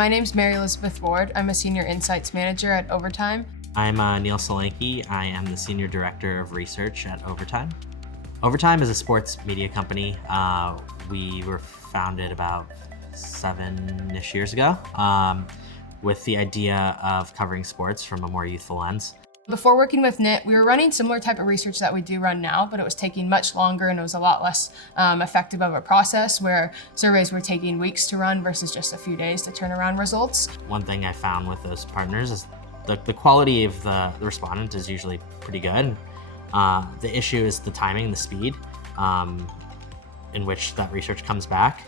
My name's Mary Elizabeth Ward. I'm a Senior Insights Manager at Overtime. I'm Neil Solanki. I am the Senior Director of Research at Overtime. Overtime is a sports media company. We were founded about 7-ish years ago with the idea of covering sports from a more youthful lens. Before working with NIT, we were running similar type of research that we do run now, but it was taking much longer and it was a lot less effective of a process, where surveys were taking weeks to run versus just a few days to turn around results. One thing I found with those partners is the quality of the respondent is usually pretty good. The issue is the timing, the speed in which that research comes back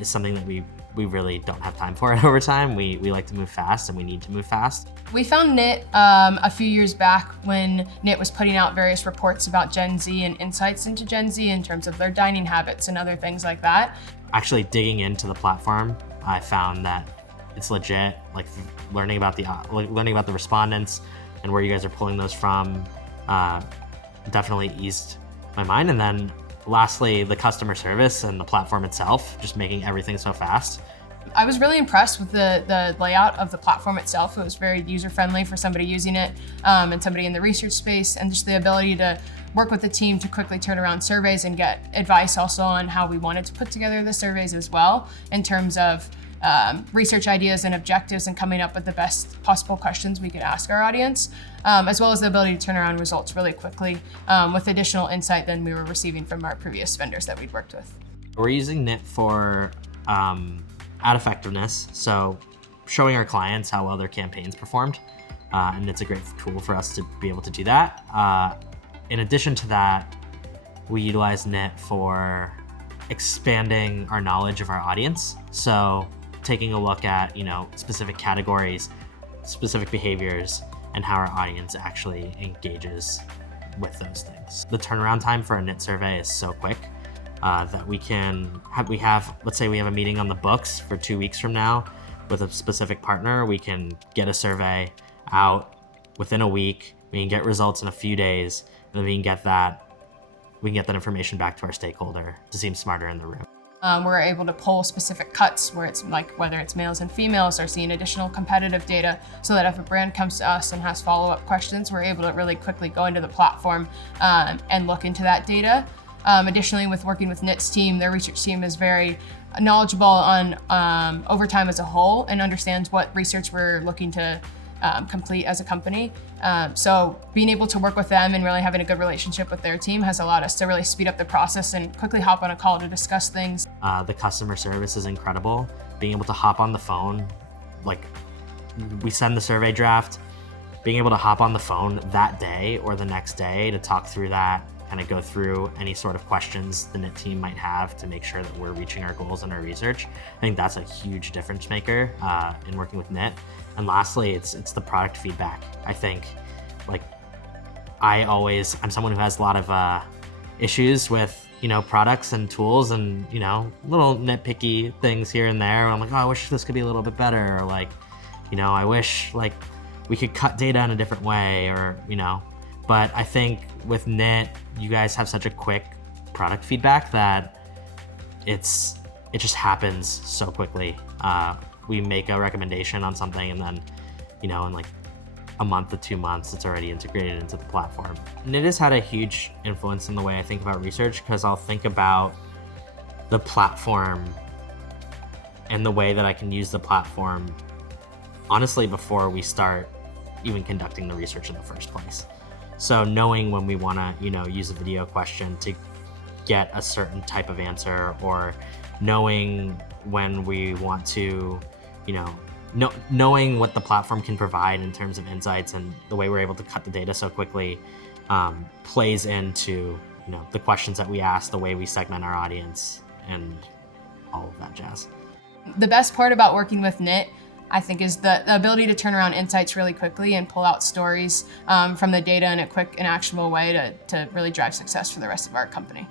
is something that we really don't have time for at Overtime. We like to move fast and we need to move fast. We found NIT a few years back when NIT was putting out various reports about Gen Z and insights into Gen Z in terms of their dining habits and other things like that. Actually digging into the platform, I found that it's legit. Like learning about the respondents and where you guys are pulling those from definitely eased my mind. And then lastly, the customer service and the platform itself, just making everything so fast. I was really impressed with the layout of the platform itself. It was very user-friendly for somebody using it and somebody in the research space, and just the ability to work with the team to quickly turn around surveys and get advice also on how we wanted to put together the surveys as well, in terms of research ideas and objectives and coming up with the best possible questions we could ask our audience, as well as the ability to turn around results really quickly with additional insight than we were receiving from our previous vendors that we'd worked with. We're using NIT for ad effectiveness, so showing our clients how well their campaigns performed, and it's a great tool for us to be able to do that. In addition to that, we utilize NIT for expanding our knowledge of our audience. So taking a look at, specific categories, specific behaviors, and how our audience actually engages with those things. The turnaround time for a NIT survey is so quick that let's say we have a meeting on the books for 2 weeks from now with a specific partner. We can get a survey out within a week. We can get results in a few days, and then we can get that information back to our stakeholder to seem smarter in the room. We're able to pull specific cuts where it's like whether it's males and females, or seeing additional competitive data, so that if a brand comes to us and has follow-up questions, we're able to really quickly go into the platform and look into that data. Additionally, with working with NIT's team, their research team is very knowledgeable on Overtime as a whole and understands what research we're looking to complete as a company. So being able to work with them and really having a good relationship with their team has allowed us to really speed up the process and quickly hop on a call to discuss things. The customer service is incredible. Being able to hop on the phone, like we send the survey draft, being able to hop on the phone that day or the next day to talk through that, kind of go through any sort of questions the NIT team might have to make sure that we're reaching our goals in our research. I think that's a huge difference maker in working with NIT. And lastly, it's the product feedback. I think, I'm someone who has a lot of issues with, products and tools and, little nitpicky things here and there. I'm like, oh, I wish this could be a little bit better. Or I wish we could cut data in a different way, or, But I think with NIT, you guys have such a quick product feedback that it just happens so quickly. We make a recommendation on something, and then, in a month to 2 months, it's already integrated into the platform. NIT has had a huge influence in the way I think about research, because I'll think about the platform and the way that I can use the platform, honestly, before we start even conducting the research in the first place. So knowing when we want to, use a video question to get a certain type of answer, or knowing when we want to, knowing what the platform can provide in terms of insights and the way we're able to cut the data so quickly plays into, the questions that we ask, the way we segment our audience, and all of that jazz. The best part about working with NIT, I think, is the ability to turn around insights really quickly and pull out stories from the data in a quick and actionable way to really drive success for the rest of our company.